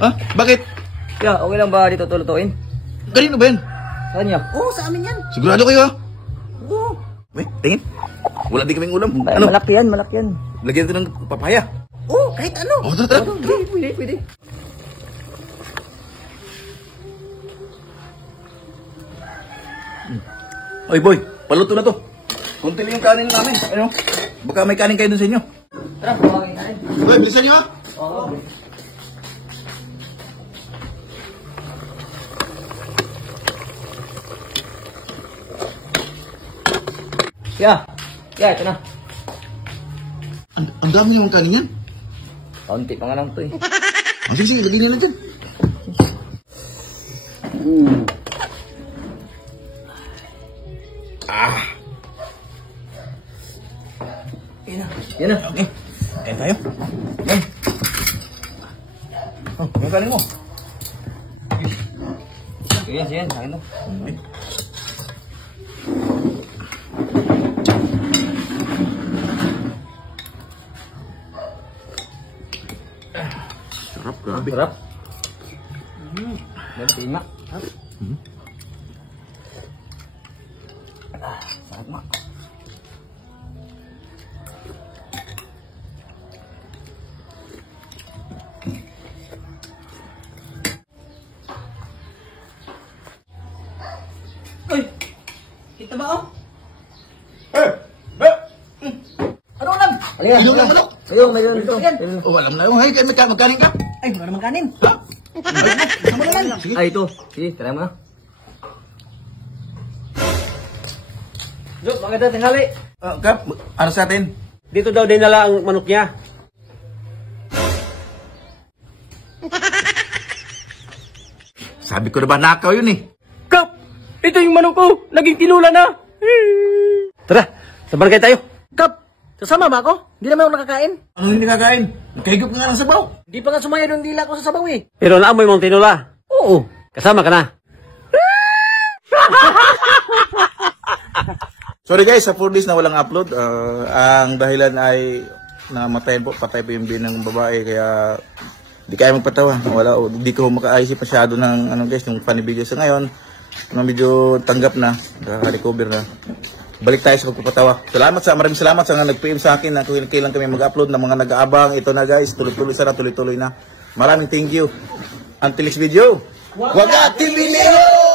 Ha? Bakit? Kuya, okay lang ba dito tulutuin? Kanino ba yan? Saan niya? Oo, sa amin yan. Sigurado kayo ha? Oo. Wait, tingin. Wala din kaming ulam. Ano? Malaki yan, malaki yan. Lagyan ito ng papaya. Oo, kahit ano. Oh, tara. Pwede. Oy boy, paluto na to. Kunti lang yung kanin namin. Ano? Baka may kanin kayo dun sa inyo. Tara, kumakain na rin. Boy, bilisan nyo ha? Oo. Kaya, ito na. Ang dami yung kanin yan. Kaunti pa nga lang ito eh. Sige, lagyan na lang dyan. Yan na. Okay. Kain tayo. Yan. Oh, yung kanin mo. Sige, sa akin to. Okay. Sarap, grabe. Sarap. Meron tima. Sarap ma. Uy, kita ba oh? Ano ulam? Ayun lang, ano? Ayun, mayroon ito. Oh, alam na yung hay, kayo magkanin ka. Ay, wala naman kanin. Ha? Sama naman. Sige. Ay, ito. Sige, try mo na. Jok, maganda tinghali. Kap, ano sa atin? Dito daw dinala ang manok niya. Sabi ko na ba, nakaw yun eh. Kap! Ito yung manok ko! Naging tinula na! Tara, sa barangay tayo. Kap, sasama ba ako? Hindi naman ako nakakain. Ano hindi kakain? Nagkahigop nga ng sabaw. Hindi pa nga sumaya yung dila ko sa sabaw eh. Pero naamoy mong tinula. Oo. Kasama ka na. Sorry guys, sa 4 days na walang upload. Ang dahilan ay namatay po, patay po yung binang babae. Kaya di kaya magpatawa. Di ko makaisip masyado ng ano guys, yung funny video. Sa ngayon, medyo tanggap na, nakaka-recover na. Balik tayo sa pagpapatawa. Maraming salamat sa mga nag-PM sa akin na kailan kami mag-upload ng mga nag-aabang. Ito na guys, tuloy-tuloy na. Maraming thank you. Until next video. Wagati Video!